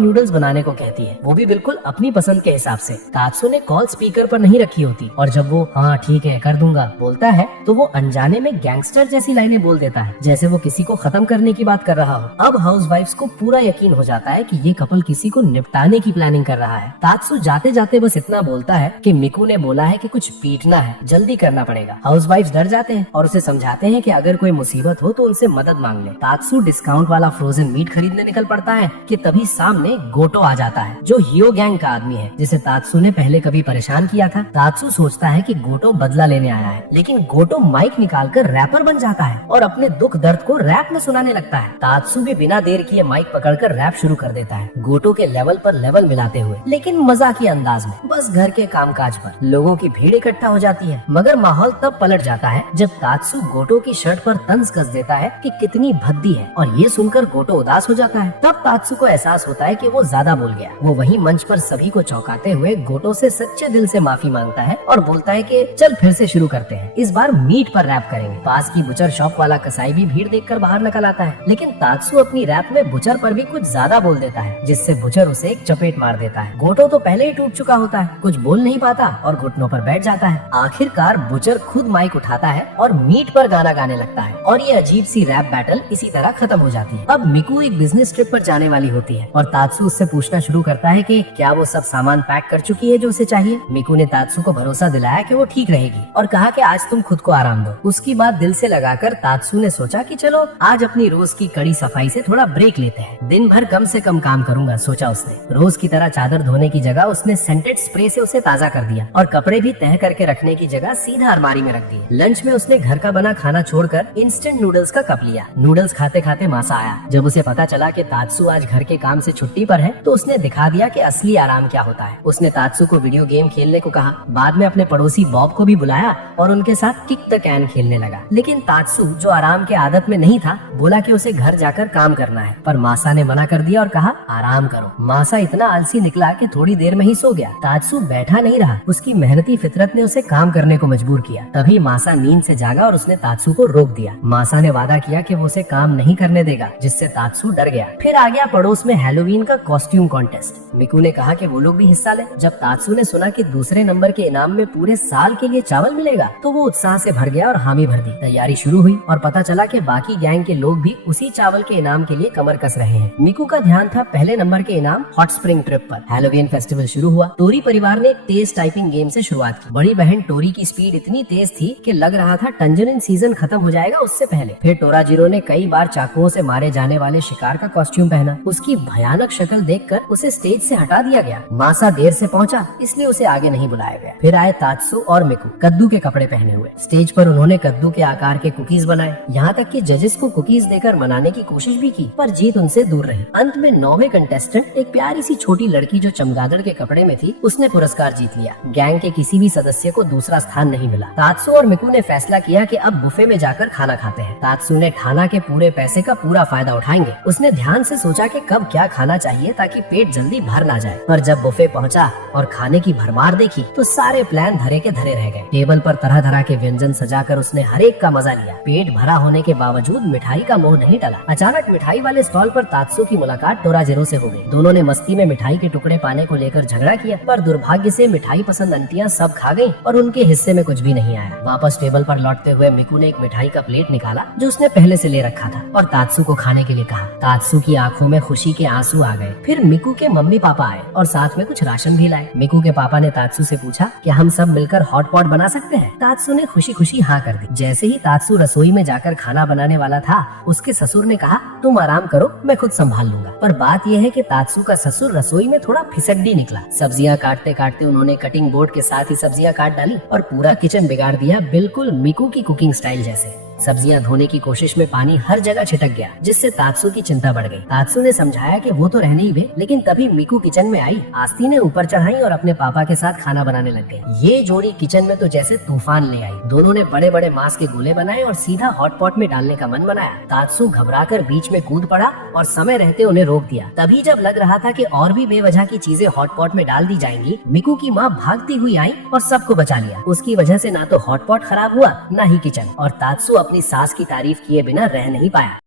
नूडल्स बनाने को कहती है, वो भी बिल्कुल अपनी पसंद के हिसाब से। तात्सु ने कॉल स्पीकर पर नहीं रखी होती और जब वो हाँ ठीक है कर दूंगा बोलता है तो वो अनजाने में गैंगस्टर जैसी लाइनें बोल देता है, जैसे वो किसी को खत्म करने की बात कर रहा हो। अब हाउसवाइफ्स को पूरा यकीन हो जाता है कि ये कपल किसी को निपटाने की प्लानिंग कर रहा है। तात्सु जाते जाते बस इतना बोलता है कि मिकू ने बोला है कि कुछ पीटना है, जल्दी करना पड़ेगा। हाउसवाइफ्स डर जाते हैं और उसे समझाते हैं कि अगर कोई मुसीबत हो तो उनसे मदद मांग ले। तात्सु डिस्काउंट वाला फ्रोजन मीट खरीदने निकल पड़ता है कि तभी सामने गोटो आ जाता है, जो हियो गैंग का आदमी है जिसे तात्सु ने पहले कभी परेशान किया था। तात्सु सोचता है कि गोटो बदला लेने आया है, लेकिन गोटो माइक निकालकर रैपर बन जाता है और अपने दुख दर्द को रैप में सुनाने लगता है। तात्सु भी बिना देर किए माइक पकड़कर रैप शुरू कर देता है, गोटो के लेवल पर लेवल मिलाते हुए, लेकिन मजाकिया अंदाज में। बस घर के कामकाज पर लोगों की भीड़ इकट्ठा हो जाती है, मगर माहौल तब पलट जाता है जब तात्सु गोटो की शर्ट पर तंज कस देता है कि कितनी भद्दी है, और ये सुनकर गोटो उदास हो जाता है। तब तात्सु को एहसास होता है कि वो ज्यादा बोल गया। वो वहीं मंच पर सभी को चौंकाते हुए गोटो से सच्चे दिल से माफी मांगता है और बोलता है कि चल फिर से शुरू करते हैं, इस बार मीट पर रैप करेंगे। पास की बुचर शॉप वाला कसाई भी भीड़ देखकर बाहर निकल आता है, लेकिन तात्सु अपनी रैप में बुचर पर भी कुछ ज्यादा बोल देता है, जिससे बुचर उसे एक चपेट मार देता है। गोटो तो पहले ही टूट चुका होता है, कुछ बोल नहीं पाता और घुटनों पर बैठ जाता है। आखिरकार बुचर खुद माइक उठाता है और मीट पर गाना गाने लगता है और ये अजीब सी रैप बैटल इसी तरह खत्म हो जाती है। अब मिकू एक बिजनेस ट्रिप पर जाने वाली होती है और तात्सु उससे पूछना शुरू करता है कि क्या वो सब सामान पैक कर चुकी है जो उसे चाहिए। मिकू ने तात्सु को भरोसा दिलाया कि वो ठीक रहेगी और कहा कि आज तुम खुद को आराम दो। उसकी बात दिल से लगाकर तात्सु ने सोचा कि चलो आज अपनी रोज की कड़ी सफाई से थोड़ा ब्रेक लेते हैं, दिन भर कम से कम काम करूंगा, सोचा उसने। रोज की तरह चादर धोने की जगह उसने सेंटेड स्प्रे से उसे ताजा कर दिया और कपड़े भी तह करके रखने की जगह सीधा अलमारी में रख दिए। लंच में उसने घर का बना खाना छोड़कर इंस्टेंट नूडल्स का कप लिया। नूडल्स खाते खाते मासा आया। जब उसे पता चला कि तात्सु आज घर के काम से छुट्टी पर है तो उसने दिखा दिया कि असली आराम क्या होता है। उसने तात्सु को वीडियो गेम खेलने को कहा। बाद में अपने पड़ोसी बॉब को भी बुलाया और उनके साथ किक द कैन खेलने लगा। लेकिन तात्सु, जो आराम के आदत में नहीं था, बोला कि उसे घर जाकर काम करना है, पर मासा ने मना कर दिया और कहा आराम करो। मासा इतना आलसी निकला कि थोड़ी देर में ही सो गया। तात्सु बैठा नहीं रहा, उसकी मेहनती फितरत ने उसे काम करने को मजबूर किया। तभी मासा नींद से जागा और उसने तात्सु को रोक दिया। मासा ने वादा किया कि वो उसे काम नहीं करने देगा, जिससे तात्सु डर गया। फिर आ गया पड़ोस में हैलोवीन का कॉस्ट्यूम कॉन्टेस्ट। मिकू ने कहा कि वो लोग भी हिस्सा ले। जब तात्सु ने सुना कि दूसरे नंबर के इनाम में पूरे साल के लिए चावल मिलेगा तो वो उत्साह से भर गया और हामी भर दी। तैयारी शुरू हुई और पता चला कि बाकी गैंग के लोग भी उसी चावल के इनाम के लिए कमर कस रहे हैं। मिकू का ध्यान था पहले नंबर के इनाम हॉट स्प्रिंग ट्रिप पर। हैलोवीन फेस्टिवल शुरू हुआ। टोरी परिवार ने एक तेज टाइपिंग गेम से शुरुआत की। बड़ी बहन टोरी की स्पीड इतनी तेज थी कि लग रहा था टंजरिन सीजन खत्म हो जाएगा उससे पहले। फिर टोराजीरो ने कई बार चाकुओं से मारे जाने वाले शिकार का कॉस्ट्यूम पहना। उसकी भयानक शक्ल देखकर उसे स्टेज से हटा दिया गया। मासा देर से पहुंचा, इसलिए उसे आगे नहीं बुलाया गया। फिर आए तात्सु और मिकू कद्दू के कपड़े पहने हुए। स्टेज पर उन्होंने कद्दू के आकार के कुकीज बनाए। यहाँ तक कि जजेस को कुकीज देकर मनाने की कोशिश भी की, पर जीत उनसे दूर रही। अंत में 9वें कंटेस्टेंट, एक प्यारी सी छोटी लड़की जो चमगादड़ के कपड़े में थी, उसने पुरस्कार जीत लिया। गैंग के किसी भी सदस्य को दूसरा स्थान नहीं मिला। तात्सु और मिकू ने फैसला किया कि अब बुफे में जाकर खाना खाते हैं। तात्सु ने ठाना के पूरे पैसे का पूरा फायदा उठाएंगे। उसने ध्यान से सोचा कि कब क्या खाना चाहिए ताकि पेट जल्दी भर ना जाए। पर जब बुफे पहुंचा और खाने की भरमार देखी तो सारे प्लान धरे के धरे रह गए। टेबल पर तरह तरह के व्यंजन सजाकर उसने हर एक का मजा लिया। पेट भरा होने के बावजूद मिठाई का मोह नहीं टला। अचानक मिठाई वाले स्टॉल पर तात्सु की मुलाकात टोराजीरो से हो गई। दोनों ने मस्ती में मिठाई के टुकड़े पाने को लेकर झगड़ा किया, पर दुर्भाग्य से मिठाई पसंद आंटियां सब खा गईं और उनके हिस्से में कुछ भी नहीं आया। वापस टेबल पर लौटते हुए मिकू ने एक मिठाई का प्लेट निकाला जो उसने पहले से ले रखा था और तात्सु को खाने के लिए कहा। तात्सु की आंखों में खुशी के आंसू आ गए। फिर मिकू के मम्मी पापा आए और साथ में कुछ राशन भी लाए। मिकू के पापा ने तात्सु से पूछा कि हम सब मिलकर हॉट पॉट बना सकते हैं। तात्सु ने खुशी खुशी हाँ कर दी। जैसे ही तात्सु रसोई में जाकर खाना बनाने वाला था, उसके ससुर ने कहा तुम आराम करो, मैं खुद संभाल लूंगा। पर बात यह है कि तात्सु का ससुर रसोई में थोड़ा फिसड्डी निकला। सब्जियां काटते काटते उन्होंने कटिंग बोर्ड के साथ ही सब्जियां काट डाली और पूरा किचन बिगाड़ दिया, बिल्कुल मिकू की कुकिंग स्टाइल जैसे। सब्जियां धोने की कोशिश में पानी हर जगह छिटक गया, जिससे तात्सु की चिंता बढ़ गई। तात्सु ने समझाया कि वो तो रहने ही वे, लेकिन तभी मिकू किचन में आई। आस्ती ने ऊपर चढ़ाई और अपने पापा के साथ खाना बनाने लग गई। ये जोड़ी किचन में तो जैसे तूफान ले आई। दोनों ने बड़े बड़े मांस के गोले बनाए और सीधा हॉट पॉट में डालने का मन बनाया। तात्सु घबराकर बीच में कूद पड़ा और समय रहते उन्हें रोक दिया। तभी जब लग रहा था कि और भी बेवजह की चीजें हॉट पॉट में डाल दी जाएंगी, मिकू की माँ भागती हुई आई और सबको बचा लिया। उसकी वजह से ना तो हॉट पॉट खराब हुआ, ना ही किचन, और तात्सु अपनी सास की तारीफ किए बिना रह नहीं पाया।